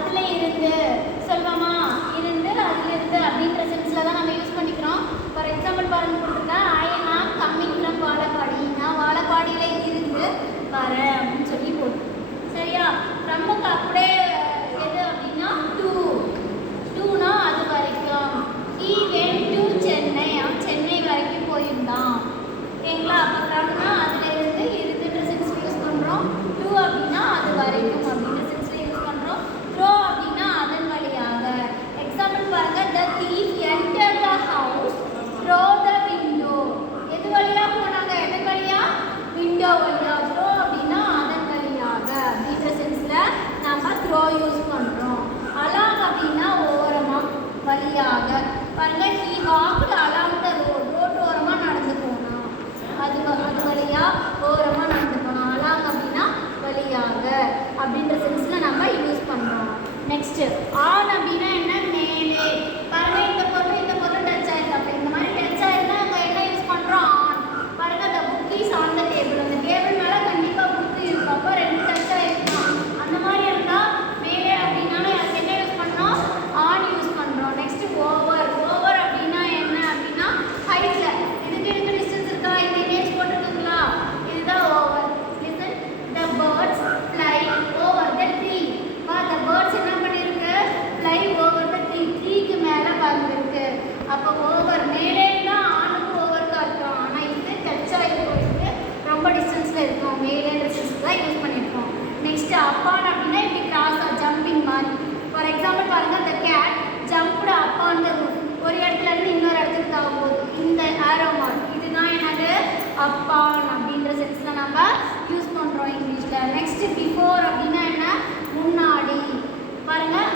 அதில் இருந்து சொல்லுவோமா, இருந்து அதில் இருந்து அப்படின்ற சென்ஸில் தான் நம்ம யூஸ் பண்ணிக்கிறோம். ஃபார் எக்ஸாம்பிள் பாருங்க கொடுத்துருக்கேன், ஐ ஆம் கம்மிங் ஃப்ரம் வாழப்பாடி. நான் வாழப்பாடியில் இருந்து வரேன் அப்படின்னு சொல்லி போட்டு சரியா. ஃப்ரம்முக்கு அப்படியே எது அப்படின்னா டூனா அது வரைக்கும். ஹீ வென்ட் டு சென்னை, அவன் சென்னை வரைக்கும் போயிருந்தான். ஓகேங்களா. அப்போ ஃப்ரம்னா அதில் இருந்து இருந்துன்ற சென்ஸில் யூஸ் பண்ணுறோம். டூ அப்படின்னா அது வரைக்கும் அப்படின்ற சென்ஸில் யூஸ் பண்ணுறோம். த்ரோ அப்படின்னா அதன் வழியாக. எக்ஸாம்பிள் பாருங்க, த thief enter the house throw the window. எது வழியாக போனாங்க, எதன் வழியா, விண்டோ வழியா. த்ரோ அப்படின்னா அதன் வழியாக அப்படின்ற சென்ஸில் நம்ம த்ரோ யூஸ் பண்ணுறோம். அலாங் அப்படின்னா ஓரமாக வழியாக. பாருங்க, he walked along the road. Road ஓரமாக நடந்து போனான், அது வழியாக ஓரமாக நடந்து போனான். அலாங் அப்படின்னா வழியாக அப்படின்ற சென்ஸில் நம்ம யூஸ் பண்ணுறோம். நெக்ஸ்ட் ஆன் அப்படின்னா என்ன, மேலே. பாருங்க, இந்த பொருள் டச் ஆயிருக்கு. அப்போ இந்த மாதிரி டச் ஆயிருந்தா நம்ம என்ன யூஸ் பண்ணுறோம், ஆன். பாருங்க, the book is on the table. அந்த டேபிள் மேலே கண்டிப்பாக புக் இருக்கும். அப்போ ரெண்டு டச் ஆயிருக்கும். அந்த மாதிரி இருந்தால் மேலே அப்படின்னாலும் அதுக்கு என்ன யூஸ் பண்ணுறோம், ஆன் யூஸ் பண்ணுறோம். Next over. ஓவர் அப்படின்னா என்ன அப்படின்னா ஹைட்டில். இதுக்கு டிஸ்டன்ஸ் இருக்கா, இந்த இமேஜ் போட்டுருக்குங்களா, இதுதான் over. Listen, the birds fly over the tree. The birds என்ன பண்ணியிருக்கு, ஃப்ளை ஓவர் த ட்ரீ. ட்ரீக்கு மேலே பறந்துருக்கு. அப்போ ஓவர் மேலே தான் ஆணுக்கு ஓவருக்கு அர்த்தம். ஆனால் இது டச் ஆகி போயிட்டு ரொம்ப டிஸ்டன்ஸில் இருக்கும். மேலேன்ற சென்ஸ் தான் யூஸ் பண்ணியிருக்கோம். நெக்ஸ்ட் அப்பான் அப்படின்னா இப்படி கிராஸாக ஜம்பிங் மாதிரி. ஃபார் எக்ஸாம்பிள் பாருங்கள், the cat jumped upon the roof. ஒரு இடத்துல இருந்து இன்னொரு இடத்துக்கு தாகும்போது இந்த ஆரோ மார்க், இதுதான் என்னது, அப்பான் அப்படின்ற சென்ஸில் நம்ம யூஸ் பண்ணுறோம் இங்கிலீஷில். நெக்ஸ்ட் பிஃபோர் அப்படின்னா என்ன, முன்னாடி. பாருங்கள்,